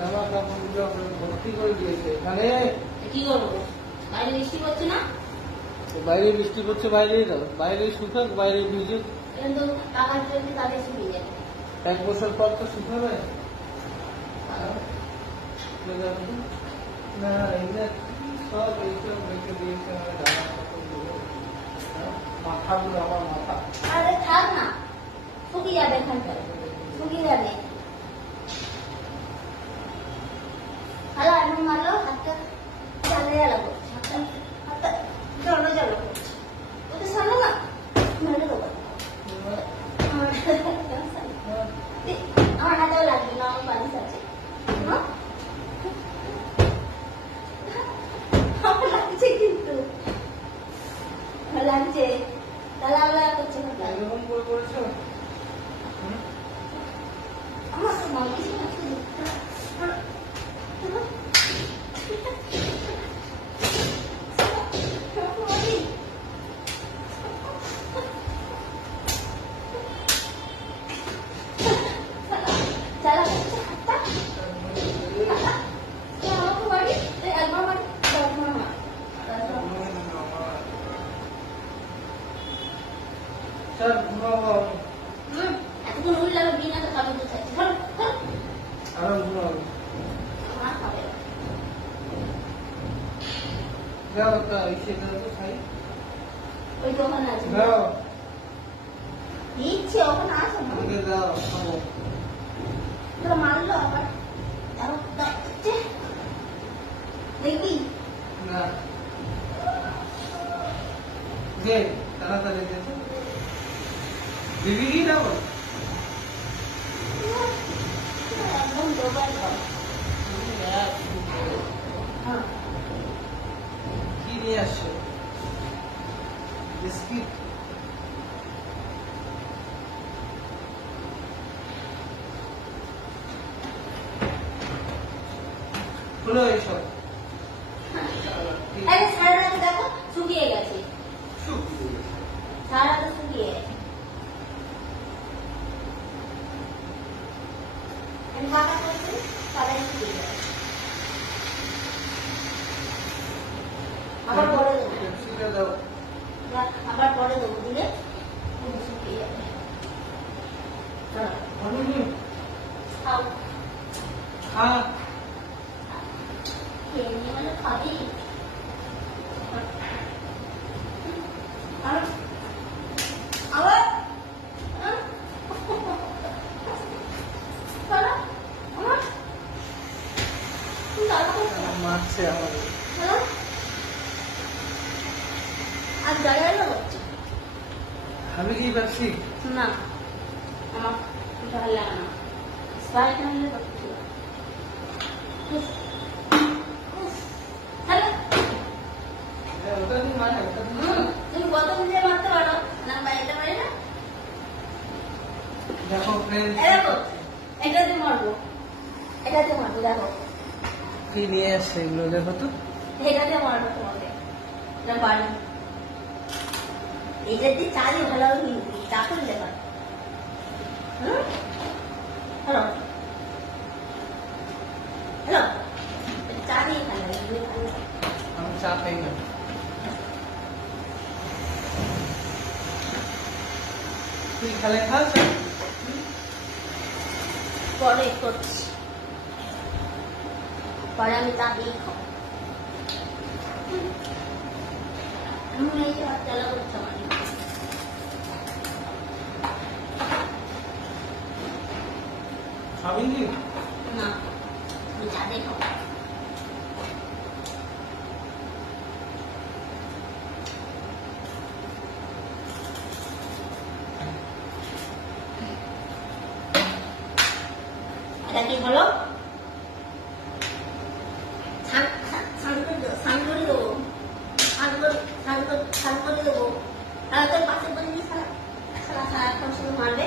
জামা কাপড়গুলো ভর্তি করে দিয়েছে এখানে। কি করবো? বাইরে বৃষ্টি পড়ছে না? বাইরে বৃষ্টি পড়ছে, বাইরেই দাও, বাইরে শুকাক, বাইরে ভিজুক। কিন্তু টাকার জন্য তাদের শুকিয়ে যাবে। 1 বছর পর তো শুকাবে না। এগুলো সব এইসব রেখে দিয়েছে আমার জামা কাপড়গুলো, মাথাগুলো, আমার মাথা। আরে থাক না, শুকিয়ে যাবে, এখানটায় শুকিয়ে যাবে। হ্যালো, এমন মারলো হাতটা জ্বালা জ্বালা করছে, হাতটা জ্বালা জ্বালা করছে। ওটা সামনে না মেরে দেবো। আমার হাতেও লাগবে না, আমার বালিশ আছে। আমার লাগছে কিন্তু লাগছে, তাহলে আল্লাহ করছে এরকম করে করেছো? আমার তো মালিশ আছে। স্যার ঘুমাবো এতক্ষণ উড় লাগবে বিয়ে না তো খাবে তো চাইছে। আরাম ঘুমাবো। আমার খাবে যাও তা এসে দাও তো খাই। ওই দোকানে আছে, দাও দিচ্ছে, ওখানে আছে না। আমাকে দাও, খাবো। তোরা মারলো আবার, দেখবি না যে তাড়াতাড়ি যেতে দিদি কি দাও একদম দোকান কি নিয়ে আসছো? বিস্কিট? খুলো এইসব। আরে সারা রাত দেখো শুকিয়ে গেছে, সারা রাত শুকিয়ে গেছে। আমি কাকা করছি, তাদের শুকিয়ে গেছে। আবার পরে দেবো, পেপসিটা দাও। আবার পরে দেবো, দিলে শুকিয়ে যাবে। খাও, খা। খেয়ে নিয়ে মানে খাবি। আবার মারছে আমাদের। আর জায়গায় হচ্ছে আমি কি পেপসি? না, আমার ভালো লাগে না। স্প্রাইট আনলে করতে ওটা দিয়ে মারে, ওটা দিয়ে মারে। তুমি কত দিয়ে মারতে পারো না? বাইরে মারি না, দেখো ফ্রেন্ড, দেখো এটা দিয়ে মারবো, এটা দিয়ে মারবো, দেখো কি নিয়ে আসছে এগুলো, দেখো তো। এটা দিয়ে মারবো তোমাকে না বাড়ি। এটা দিয়ে চালি ভালো হবে, চা করলে পারে। হ্যালো হ্যালো, চা দিয়ে খাই না, আমি চা খাই না। তুই খালে খাস? পরে করছি, পরে আমি চা দিয়ে খাবো। আমি এই যে চালা করছি আমার খাবি কি? না, আমি চা দিয়ে খাবো। এটা কি হলো? স্নান করে দেবো, স্নান করে দেবো, স্নান করে দেবো। তাহলে তোর পাশে বলে সারা সারাক্ষণ শুধু মারবে।